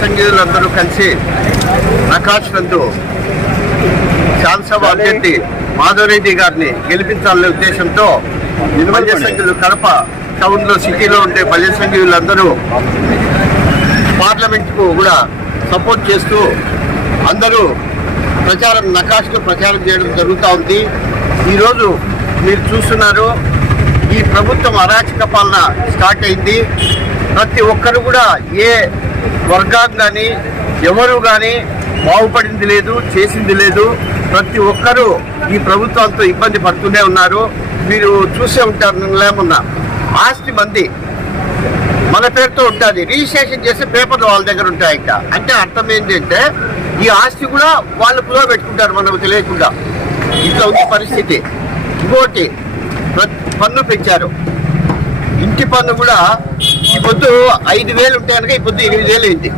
సంఘీయులందరూ కలిసి ప్రకాష్ నందు శాసనసభ అభ్యర్థి మాధవరెడ్డి గారిని గెలిపించాలనే ఉద్దేశంతో బల్య సంఘులు కడప టౌన్లో సిటీలో ఉండే బల్య సంఘీయులందరూ పార్లమెంట్కు కూడా సపోర్ట్ చేస్తూ అందరూ ప్రచారం నకాష్లో ప్రచారం చేయడం జరుగుతూ ఉంది. ఈరోజు మీరు చూస్తున్నారు ఈ ప్రభుత్వం అరాచక పాలన స్టార్ట్ అయింది. ప్రతి ఒక్కరు కూడా ఏ వర్గం కానీ ఎవరు కానీ బాగుపడింది లేదు చేసింది లేదు. ప్రతి ఒక్కరూ ఈ ప్రభుత్వంతో ఇబ్బంది పడుతూనే ఉన్నారు. మీరు చూసే ఉంటారు లేమన్నా ఆస్తి మంది మన పేరుతో ఉంటుంది. రిజిస్ట్రేషన్ చేసే పేపర్లు వాళ్ళ దగ్గర ఉంటాయి అంటే అర్థం ఏంటంటే ఈ ఆస్తి కూడా వాళ్ళు కుదో పెట్టుకుంటారు మనకు తెలియకుండా. ఇట్లా ఉంది పరిస్థితి. ఇంకోటి పన్ను పెంచారు. ఇంటి పన్ను కూడా పొద్దు ఐదు వేలు ఉంటే కనుక ఈ పొద్దు ఎనిమిది వేలు అయింది.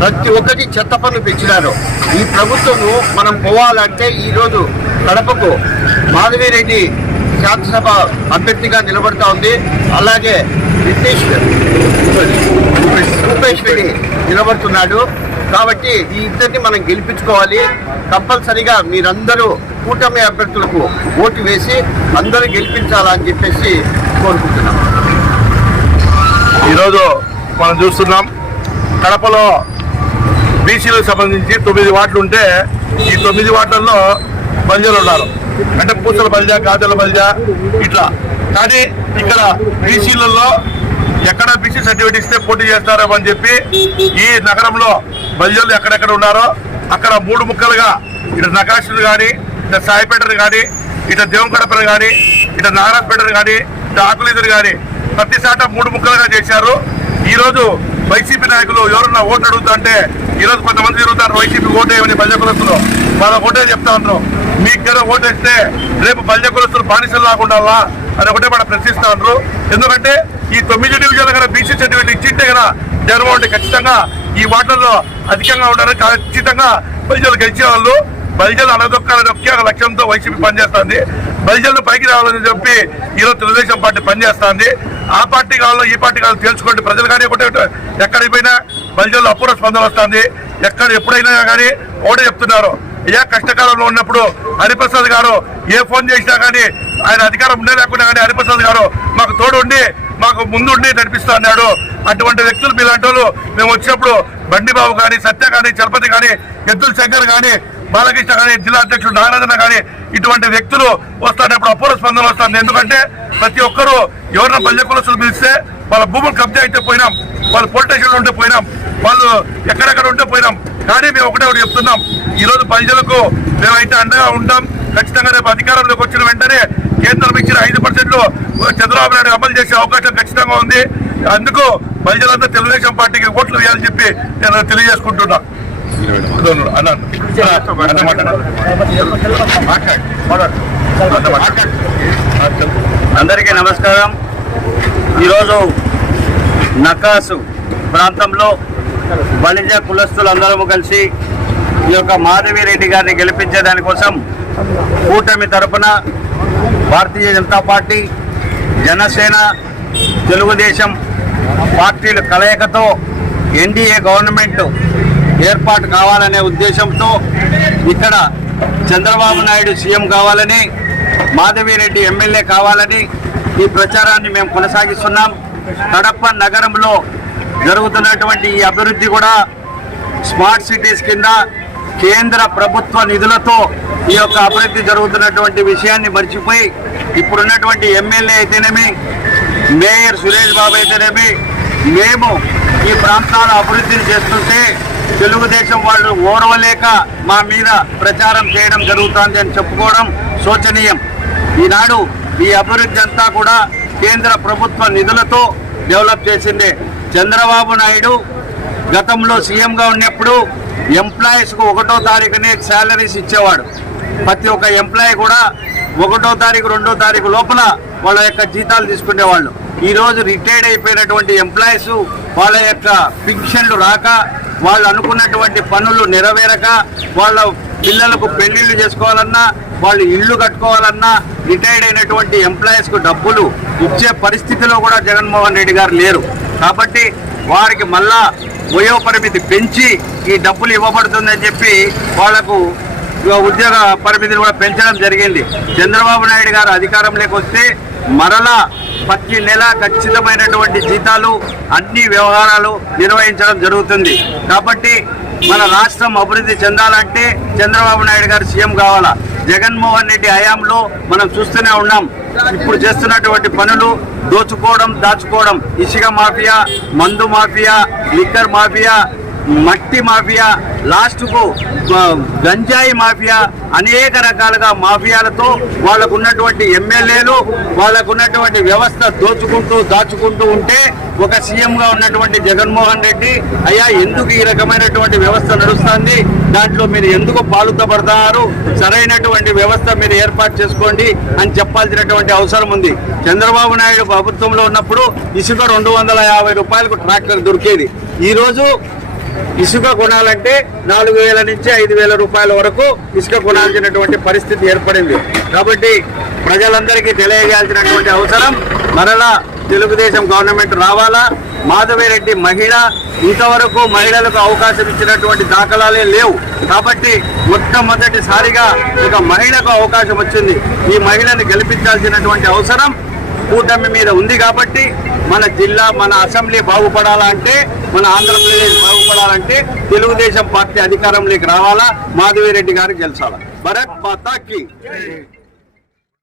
ప్రతి ఒక్కటి చెత్త పన్ను పెంచినారు. ఈ ప్రభుత్వము మనం పోవాలంటే ఈరోజు కడపకు మాధవిరెడ్డి శాసనసభ అభ్యర్థిగా నిలబడతా ఉంది. అలాగే నితీష్ రూపేష్ రెడ్డి నిలబడుతున్నాడు. కాబట్టి ఈ ఇద్దరిని మనం గెలిపించుకోవాలి. కంపల్సరిగా మీరందరూ కూటమి అభ్యర్థులకు ఓటు వేసి అందరూ గెలిపించాలని చెప్పేసి కోరుకుంటున్నాం. ఈరోజు మనం చూస్తున్నాం కడపలో బీసీలకు సంబంధించి తొమ్మిది వార్డులు ఉంటే ఈ తొమ్మిది వార్డుల్లో బల్జలు ఉన్నారు. అంటే పూసల బల్జ గాజల బల్జ ఇట్లా. కానీ ఇక్కడ బీసీలలో ఎక్కడ బీసీ సర్టిఫికేట్ ఇస్తే పోటీ చేస్తారో అని చెప్పి ఈ నగరంలో బల్జలు ఎక్కడెక్కడ ఉన్నారో అక్కడ మూడు ముక్కలుగా ఇటు నగరాక్షులు కానీ ఇటు సాయిపేటను కానీ ఇటు దేవంకడపను కానీ ఇటు నారాయణపేటను కానీ ఇటు ఆకులీదురు కానీ ప్రతి సాట మూడు ముక్కలుగా చేశారు. ఈరోజు వైసీపీ నాయకులు ఎవరన్నా ఓట్లు అడుగుతుంటే ఈ రోజు కొంతమంది తిరుగుతారు వైసీపీ ఓటేమని వేయమని బల్జ వాళ్ళ ఓటే చెప్తా ఉన్నారు. మీకు కదా ఓటేస్తే రేపు బల్జ బానిసలు లాకుండా అని ఒకటే మనం ప్రశ్నిస్తా ఉన్నారు. ఎందుకంటే ఈ తొమ్మిది డివిజన్లు కదా బీసీ సర్టిఫికేట్ ఇచ్చింటే కదా జగన్మోహన్ రెడ్డి ఖచ్చితంగా ఈ వాటర్లో అధికంగా ఉండాలని ఖచ్చితంగా బలిజలు గెలిచే వాళ్ళు బలిజలు అనదొక్కాలని ఒకే ఒక లక్ష్యంతో వైసీపీ పనిచేస్తుంది బలిజలను పైకి రావాలని చెప్పి ఈరోజు తెలుగుదేశం పార్టీ పనిచేస్తుంది ఆ పార్టీ కావాలో ఈ పార్టీ కావాలో తెలుసుకోండి ప్రజలు కానీ ఒకటే ఎక్కడికి పోయినా ప్రజల్లో అపూర్వ స్పందన వస్తుంది. ఎక్కడ ఎప్పుడైనా కానీ ఒకటే చెప్తున్నారు. ఏ కష్టకాలంలో ఉన్నప్పుడు హరిప్రసాద్ గారు ఏ ఫోన్ చేసినా కానీ ఆయన అధికారం ఉండే లేకుండా కానీ హరిప్రసాద్ గారు మాకు తోడుండి మాకు ముందుండి నడిపిస్తా అన్నాడు. అటువంటి వ్యక్తులు మీలాంటి వాళ్ళు మేము వచ్చినప్పుడు బండిబాబు కానీ సత్య కానీ చలపతి కానీ ఎద్దుల శంకర్ కానీ బాలకృష్ణ కానీ జిల్లా అధ్యక్షుడు నాగార్జున కానీ ఇటువంటి వ్యక్తులు వస్తారు అపూర్వ స్పందన వస్తుంది. ఎందుకంటే ప్రతి ఒక్కరూ ఎవరైనా బల్య కులసులు పిలిస్తే వాళ్ళ భూములు కబ్జా అయితే పోయినాం. వాళ్ళు పోలీస్ ఉంటే పోయినాం. వాళ్ళు ఎక్కడెక్కడ ఉంటే పోయినాం. కానీ మేము ఒకటే ఒకటి చెప్తున్నాం. ఈ రోజు ప్రజలకు మేమైతే అండగా ఉంటాం. ఖచ్చితంగా రేపు అధికారంలోకి వచ్చిన వెంటనే కేంద్రం ఇచ్చిన ఐదు పర్సెంట్లు చంద్రబాబు నాయుడు అమలు చేసే అవకాశం ఖచ్చితంగా ఉంది. అందుకు ప్రజలంతా తెలుగుదేశం పార్టీకి ఓట్లు వేయాలని చెప్పి నేను తెలియజేసుకుంటున్నా. అందరికీ నమస్కారం. ఈరోజు నకాసు ప్రాంతంలో బలిజ కులస్తులందరము కలిసి ఈ యొక్క మాధవిరెడ్డి గారిని గెలిపించే దానికోసం కూటమి తరపున భారతీయ జనతా పార్టీ జనసేన తెలుగుదేశం పార్టీల కలయికతో ఎన్డీఏ గవర్నమెంట్ ఏర్పాటు కావాలనే ఉద్దేశంతో ఇక్కడ చంద్రబాబు నాయుడు సీఎం కావాలని మాధవిరెడ్డి ఎమ్మెల్యే కావాలని ఈ ప్రచారాన్ని మేము కొనసాగిస్తున్నాం. కడప నగరంలో జరుగుతున్నటువంటి ఈ అభివృద్ధి కూడా స్మార్ట్ సిటీస్ కింద కేంద్ర ప్రభుత్వ నిధులతో ఈ యొక్క అభివృద్ధి జరుగుతున్నటువంటి విషయాన్ని మర్చిపోయి ఇప్పుడున్నటువంటి ఎమ్మెల్యే అయితేనేమి మేయర్ సురేష్ బాబు అయితేనేమి మేము ఈ ప్రాంతాల అభివృద్ధిని చేస్తుంటే తెలుగుదేశం వాళ్ళు ఓడవలేక మా మీద ప్రచారం చేయడం జరుగుతుంది అని చెప్పుకోవడం శోచనీయం. ఈనాడు ఈ అభివృద్ధి అంతా కూడా కేంద్ర ప్రభుత్వ నిధులతో డెవలప్ చేసిందే. చంద్రబాబు నాయుడు గతంలో సీఎంగా ఉన్నప్పుడు ఎంప్లాయీస్కు ఒకటో తారీఖునే శాలరీస్ ఇచ్చేవాడు. ప్రతి ఒక్క ఎంప్లాయీ కూడా ఒకటో తారీఖు రెండో తారీఖు లోపల వాళ్ళ యొక్క జీతాలు తీసుకునేవాళ్ళు. ఈరోజు రిటైర్డ్ అయిపోయినటువంటి ఎంప్లాయీస్ వాళ్ళ యొక్క పింఛన్లు రాక వాళ్ళు అనుకున్నటువంటి పనులు నెరవేరక వాళ్ళ పిల్లలకు పెళ్ళిళ్ళు చేసుకోవాలన్నా వాళ్ళు ఇల్లు కట్టుకోవాలన్నా రిటైర్డ్ అయినటువంటి ఎంప్లాయీస్కు డబ్బులు ఇచ్చే పరిస్థితిలో కూడా జగన్మోహన్ రెడ్డి గారు లేరు. కాబట్టి వారికి మళ్ళా వయో పరిమితి పెంచి ఈ డబ్బులు ఇవ్వబడుతుందని చెప్పి వాళ్ళకు ఉద్యోగ పరిమితిని కూడా పెంచడం జరిగింది. చంద్రబాబు నాయుడు గారు అధికారంలోకి వస్తే మరలా ప్రతి నెల ఖచ్చితమైనటువంటి జీతాలు అన్ని వ్యవహారాలు నిర్వహించడం జరుగుతుంది. కాబట్టి మన రాష్ట్రం అభివృద్ధి చెందాలంటే చంద్రబాబు నాయుడు గారు సీఎం కావాలా? జగన్మోహన్ రెడ్డి హయాంలో మనం చూస్తూనే ఉన్నాం. ఇప్పుడు చేస్తున్నటువంటి పనులు దోచుకోవడం దాచుకోవడం. ఇసుక మాఫియా మందు మాఫియా లిక్కర్ మాఫియా మట్టి మాఫియా లాస్ట్కు గంజాయి మాఫియా అనేక రకాలుగా మాఫియాలతో వాళ్ళకు ఉన్నటువంటి ఎమ్మెల్యేలు వాళ్ళకు ఉన్నటువంటి వ్యవస్థ దోచుకుంటూ దాచుకుంటూ ఉంటే ఒక సీఎంగా ఉన్నటువంటి జగన్మోహన్ రెడ్డి అయ్యా ఎందుకు ఈ రకమైనటువంటి వ్యవస్థ నడుస్తుంది? దాంట్లో మీరు ఎందుకు పాలుతపడతారు? సరైనటువంటి వ్యవస్థ మీరు ఏర్పాటు చేసుకోండి అని చెప్పాల్సినటువంటి అవసరం ఉంది. చంద్రబాబు నాయుడు ప్రభుత్వంలో ఉన్నప్పుడు ఇసుక రెండు వందల యాభై రూపాయలకు ట్రాక్టర్ దొరికేది. ఈరోజు ఇసుక కొనాలంటే నాలుగు వేల నుంచి ఐదు వేల రూపాయల వరకు ఇసుక కొనాల్సినటువంటి పరిస్థితి ఏర్పడింది. కాబట్టి ప్రజలందరికీ తెలియజేయాల్సినటువంటి అవసరం. మరలా తెలుగుదేశం గవర్నమెంట్ రావాలా? మాధవిరెడ్డి మహిళ ఇంతవరకు మహిళలకు అవకాశం ఇచ్చినటువంటి దాఖలాలే లేవు. కాబట్టి మొట్టమొదటిసారిగా ఒక మహిళకు అవకాశం వచ్చింది. ఈ మహిళను గెలిపించాల్సినటువంటి అవసరం. కూటమి మీద ఉంది కాబట్టి మన జిల్లా మన అసెంబ్లీ బాగుపడాలంటే మన ఆంధ్రప్రదేశ్ బాగుపడాలంటే తెలుగుదేశం పార్టీ అధికారంలోకి రావాలా? మాధవిరెడ్డి గారికి గెలిచాలా? భరత్ మాతాకి.